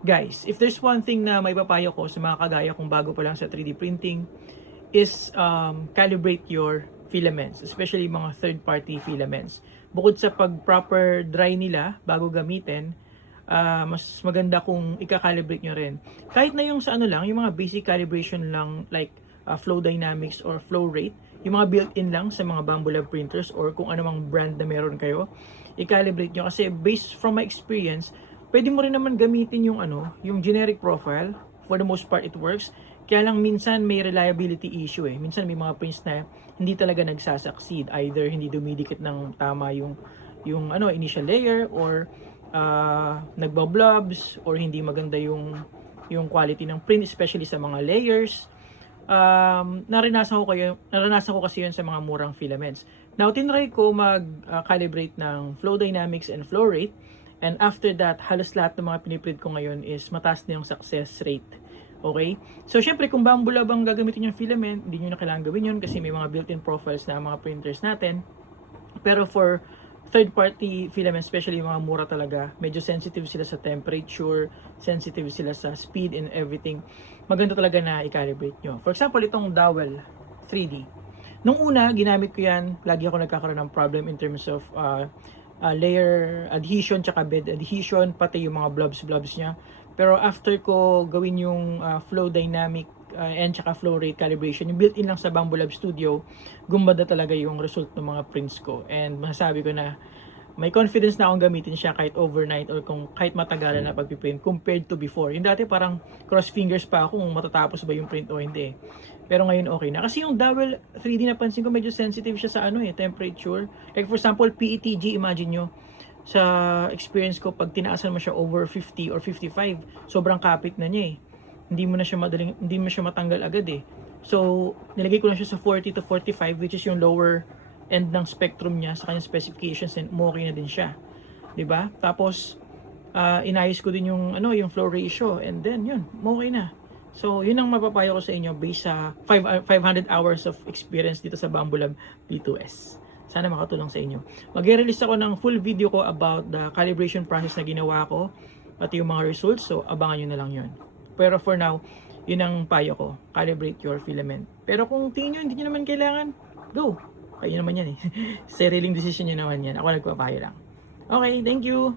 Guys, if there's one thing na may papayo ko sa mga kagaya kung bago pa lang sa 3D printing is calibrate your filaments, especially mga third-party filaments. Bukod sa pag-proper dry nila bago gamitin, mas maganda kung ika-calibrate nyo rin. Kahit na yung sa ano lang, yung mga basic calibration lang like flow dynamics or flow rate, yung mga built-in lang sa mga Bambolab printers or kung anumang brand na meron kayo, i-calibrate nyo kasi based from my experience, pwede mo rin naman gamitin yung yung generic profile. For the most part, it works. Kaya lang minsan may reliability issue eh. Minsan may mga prints na hindi talaga nagsasucceed. Either hindi dumidikit ng tama yung initial layer or nagbablobs or hindi maganda yung quality ng print especially sa mga layers. Naranasan ko kasi yun sa mga murang filaments. Now, tinry ko mag-calibrate ng flow dynamics and flow rate. And after that, halos lahat ng mga piniprint ko ngayon is mataas na yung success rate. Okay? So, syempre, kung Bambolab ang gagamitin yung filament, hindi nyo na kailangan gawin yun kasi may mga built-in profiles na mga printers natin. Pero for third-party filament, especially yung mga mura talaga, medyo sensitive sila sa temperature, sensitive sila sa speed and everything. Maganda talaga na i-calibrate nyo. For example, itong Dowel 3D. Nung una, ginamit ko yan, lagi ako nagkakaroon ng problem in terms of layer adhesion tsaka bed adhesion, pati yung mga blobs niya. Pero after ko gawin yung flow dynamic and tsaka flow rate calibration, yung built-in lang sa Bambolab Studio, gumanda talaga yung result ng mga prints ko. And masasabi ko na may confidence na akong gamitin siya kahit overnight or kung kahit matagalan na pagpiprint compared to before. Yung dati parang cross fingers pa ako kung matatapos ba yung print o hindi. Pero ngayon okay na. Kasi yung Dowel 3D napansin ko medyo sensitive siya sa temperature. Like for example, PETG, imagine nyo, sa experience ko, pag tinaasan mo siya over 50 or 55, sobrang kapit na niya eh. Hindi mo siya matanggal agad eh. So, nilagay ko na siya sa 40 to 45, which is yung lower end ng spectrum niya sa kanyang specifications, and okay na din siya. 'Di ba? Tapos inayos ko din yung flow ratio, and then yun, okay na. So, yun ang mapapayo ko sa inyo based sa 500 hours of experience dito sa Bambolab P2S. Sana makatulong sa inyo. Mag-release ako ng full video ko about the calibration process na ginawa ko, pati yung mga results. So, abangan nyo na lang yun. Pero for now, yun ang payo ko. Calibrate your filament. Pero kung tingin nyo, hindi nyo naman kailangan, go! Kayo naman yan eh. Sariling decision nyo naman yan. Ako nagpapayo lang. Okay, thank you!